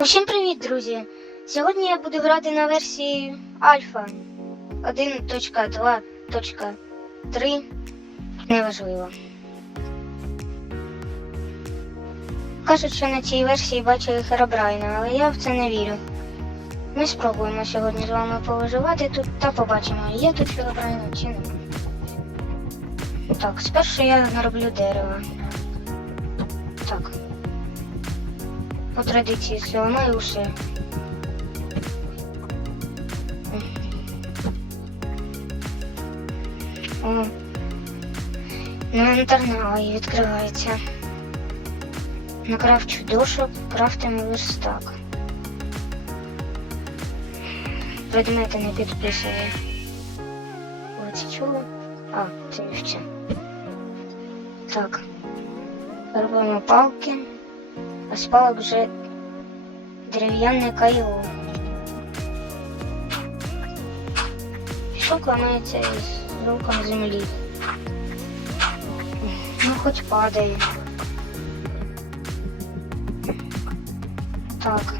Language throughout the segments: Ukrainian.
Усім привіт, друзі! Сьогодні я буду грати на версії Альфа 1.2.3. Неважливо. Кажуть, що на цій версії бачили Херобрайна, але я в це не вірю. Ми спробуємо сьогодні з вами повиживати тут та побачимо, є тут Херобрайна чи нема. Так, спершу я нароблю дерево. Так. По традиції зламаю усе. О. Інвентарна відкривається. Накрафчу дошок, крафтимо верстак. Предмети не підписані. Це чули? А, це вівця. Так. Робимо палки, а з палок вже дерев'яне кайло. Пішок ламається із руком землі. Ну, хоч падає. Так,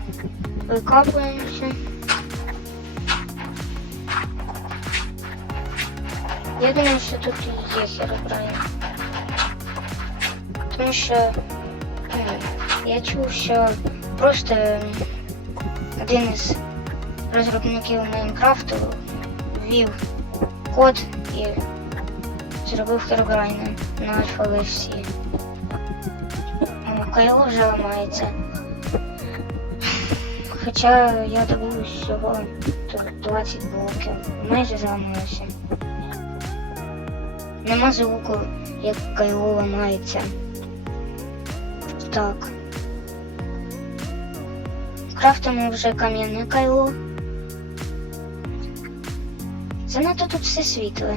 викапуємося. Я думаю, що тут і є херобрайн. Тому що ну, я чув, що просто один із розробників Майнкрафту ввів код і зробив херобрайна на альфа версії. Кайло вже ламається. Хоча я добув всього тут 20 блоків, майже зламалося. Нема звуку, як кайло ламається. Так. Крафтимо вже кам'яне кайло. Занадто тут все світле.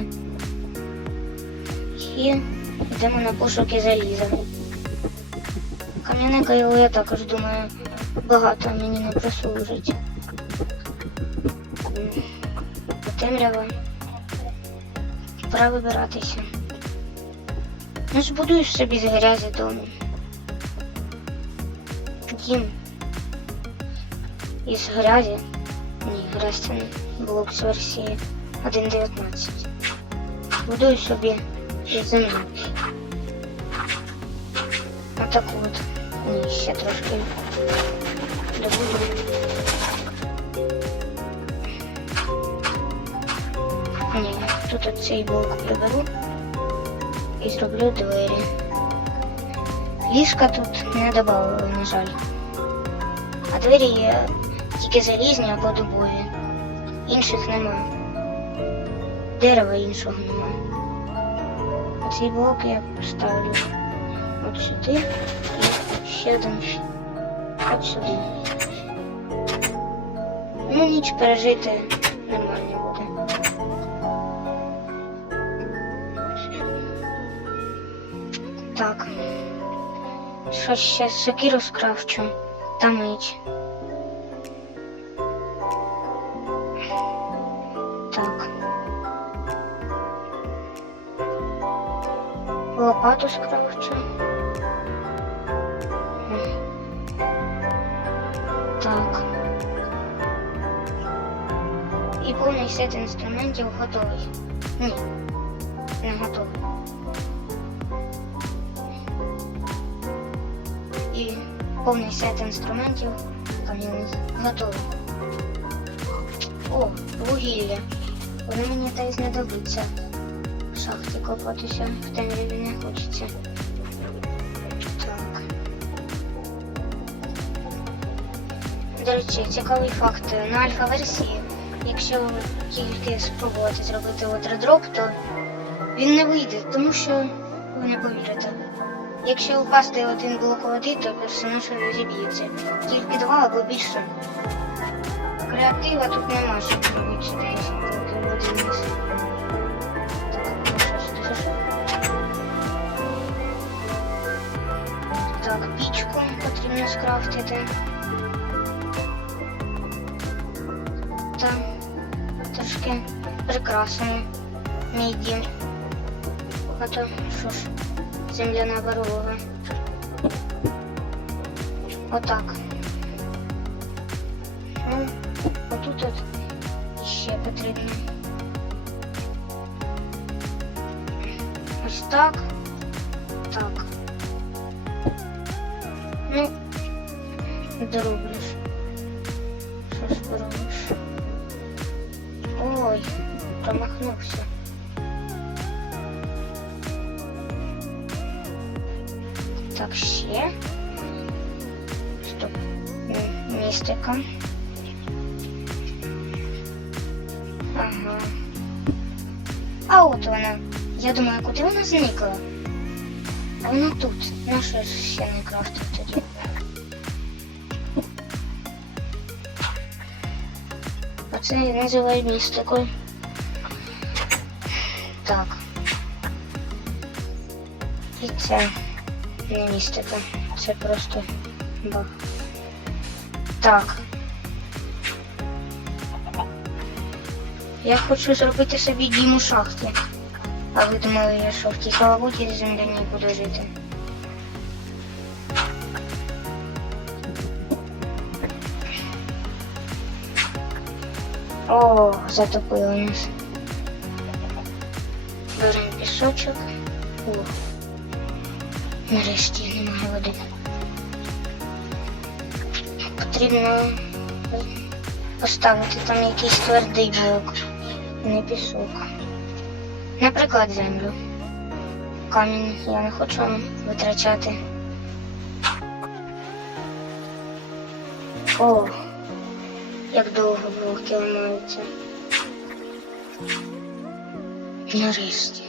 І йдемо на пошуки заліза. Кам'яне кайло, я також думаю, багато мені не прослужить. М, Темрява. Пора вибиратися. Ну ж будуєш собі з грязі дому. Дім. Із грязі. Ні, грязь це блок з версії 1.19. Будую собі із землі. Отак от. Ні, ще трошки добуду. Ні, тут оцей блок приберу і зроблю двері. Ліжка тут не додавали, на жаль. А двері є тільки залізні або дубові. Інших нема. Дерева іншого нема. Цей блок я поставлю от сюди і ще один от сюди. Ну, ніч пережити нормально буде. Так. Що ще сокиру скрафчу та меч. Скрафчу. М. Так. І повний сет інструментів готовий. Ні, не готовий. І повний сет інструментів кам'яних готовий. О, вугілля. Воно мені та й знадобиться. Шахті копатися в темряві не хочеться. Так. До речі, цікавий факт. На альфа-версії, якщо тільки спробувати зробити отрадроп, то він не вийде, тому що ви не повірите. Якщо упасти один блок води, то персонаж розіб'ється. Тільки два або більше. Креатива тут нема, щоб зробити 10 блоків води Туди. это трошки прикрасимо мій дім. А то що ж, земляна дорога. Отак. Ну, отут от ще потрібно. Вот так. Ну, дороблюш. Що ж поробиш? Ой, промахнувся. Так, ще. Стоп. Містика. Ага. А от вона. Я думаю, куди вона зникла? А вона тут. Наша ще не крафтить тоді. Оце я називаю містикою. Так. І це не містика. Це просто баг. Так. Я хочу зробити собі дім у шахті. А ви думали, я що в тій халабуті земляній буду жити? О, затопило нас. Беремо пісочок. О. Нарешті немає води. Потрібно поставити там якийсь твердий блок, не пісок. Наприклад, землю. Камінь я не хочу витрачати. О, як довго блоки ламаються. Нарешті.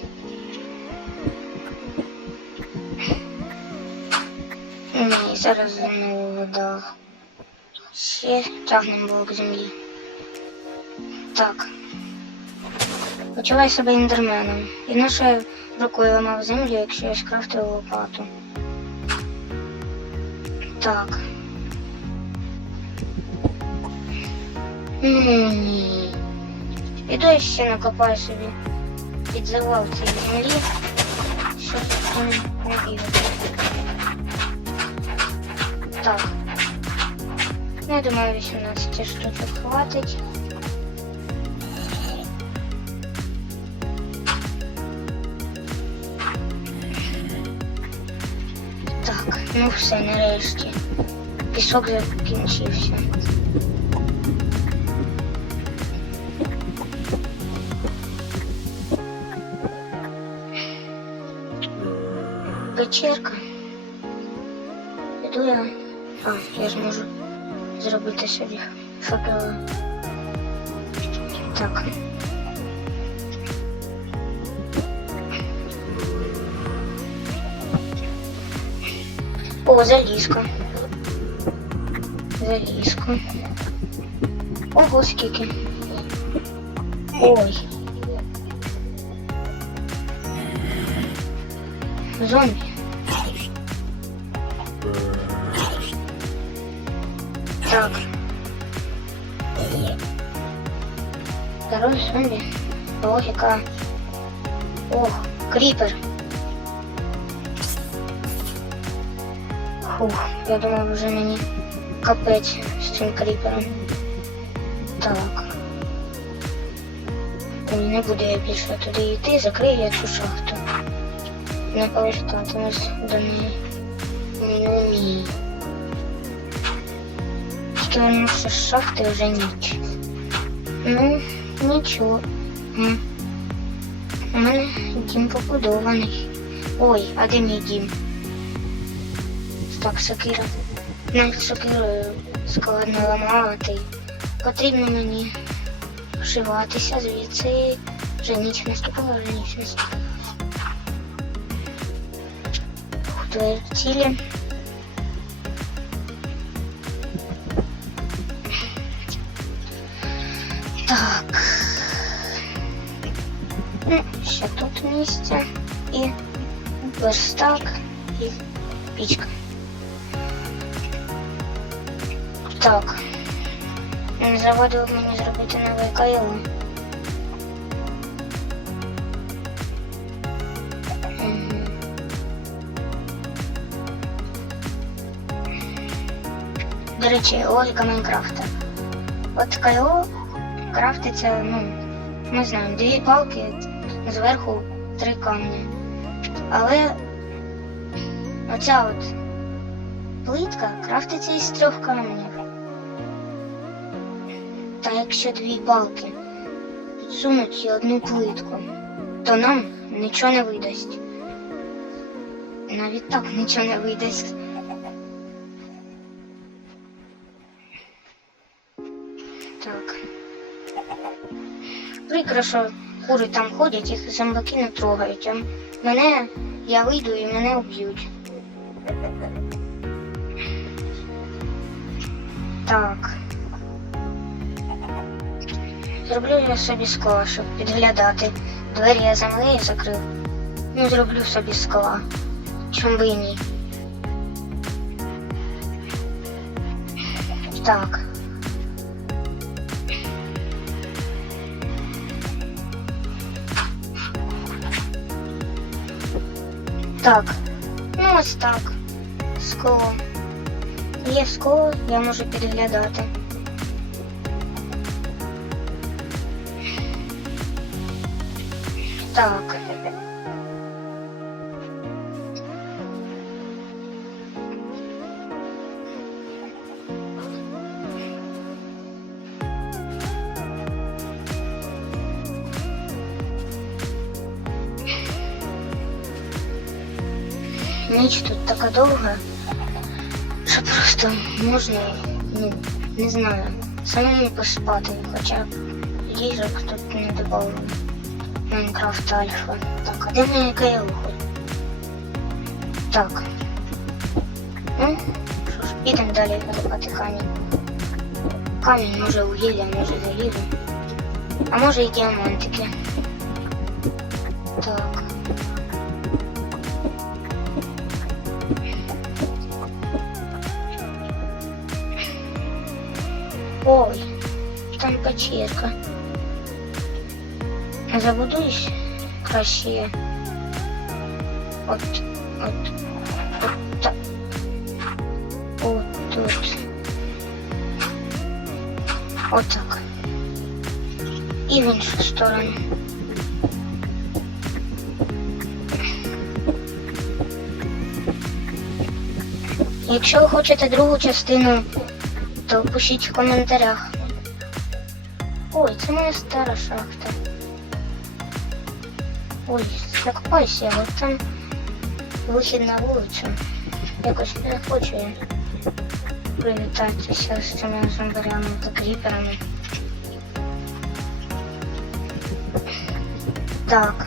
Ні, зараз знову вода. Ще тягнемо блок землі. Так. Почувай себе індерменом. І нашою рукою ламав землю, якщо я скрафтив лопату. Так. Ну ні. Піду я ще накопаю собі під завал цієї землі, щоб там не бігати. Так. Ну, я думаю, 18 штучок хватить. Так, ну все, нарешті. Пісок закінчився. Печерка. Піду я. А, я ж можу зробити собі факела. Так. О, залізка. Залізка. Ого, скільки. Ой. Зомбі. Так. Второй зомби. Логика. Ох, крипер. Фух, я думав вже мені капець з цим кріпером. Так. Не буду я більше туди йти, закрию я цю шахту. Не повертатимось до неї. Не вмію. Вернувся з шахти вже ніч. Ну, нічого. У мене дім побудований. Ой, а де мій дім? Так, сокира. Навіть сокирою складно ламати. Потрібно мені вшиватися звідси. Вже ніч наступила, вже ніч наступила. Ух, Твої цілі. ще тут місце. І верстак, і пічка. Так. Не заводив мені зробити нове кайло. Мгм. До речі, логіка Майнкрафта. От кайло крафтиться, ну, ми знаємо, дві палки, Зверху три камні. Але оця от плитка крафтиться із трьох каменів. Та якщо дві балки підсунуть і одну плитку, то нам нічого не видасть. Навіть так нічого не видасть. Так. Прикро, що кури там ходять, їх зомбаки не трогають, а мене я вийду і мене вб'ють. Так. Зроблю я собі скла, щоб підглядати. Двері я землею закрив. Ну, зроблю собі скла. Чом би і ні. Так. Так. Ну ось так. Скло. Є скло, я можу підглядати. Так. Ніч тут така довга, що просто можна, ну, не знаю, самому поспати, хоча б їжок тут не додав. Майнкрафт Альфа. Так, а де моя кайлуха? Так. Ну, що ж, підемо далі копати камінь. Камінь може вугілля, може залізо. А може і діамантики. Так. Ой, там печерка. Забудуюсь краще. От, от, от, та- от тут. Отак. І в іншу сторону. Якщо ви хочете другу частину, то пишіть в коментарях. Ой, це моя стара шахта. Ой, закопайся, от там вихід на вулицю. Якось не хочу я привітатися з цими зомбарями та кріперами. Так.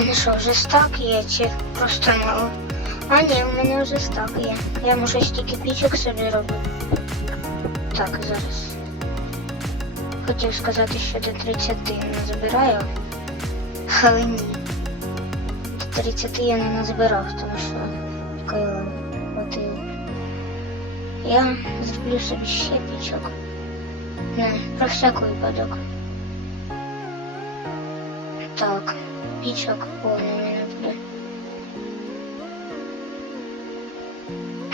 Мене що, вже стак є, чи просто мало? А ні, у мене вже стак є. Я можу стільки пічок собі робити. Так, зараз. Хотів сказати, що до 30 не забираю. Але ні. До 30 я не назбирав, тому що Кайло хватило. Я зроблю собі ще пічок. Не, про всяк випадок. Так, пічок повно в мене буде.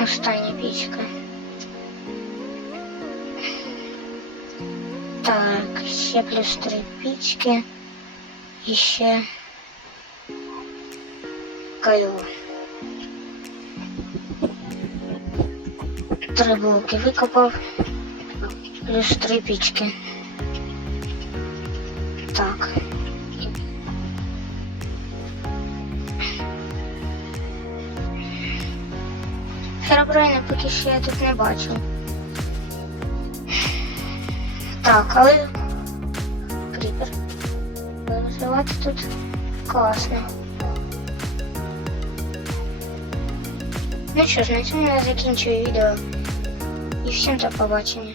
Остання пічка. Так, ще плюс три пічки. І ще кайло. Три блоки викопав. Плюс три пічки. Херобрейна поки що я тут не бачу. Так, але кріпер. Розвивати тут класно. Ну що ж, на цьому я закінчую відео. І всім до побачення.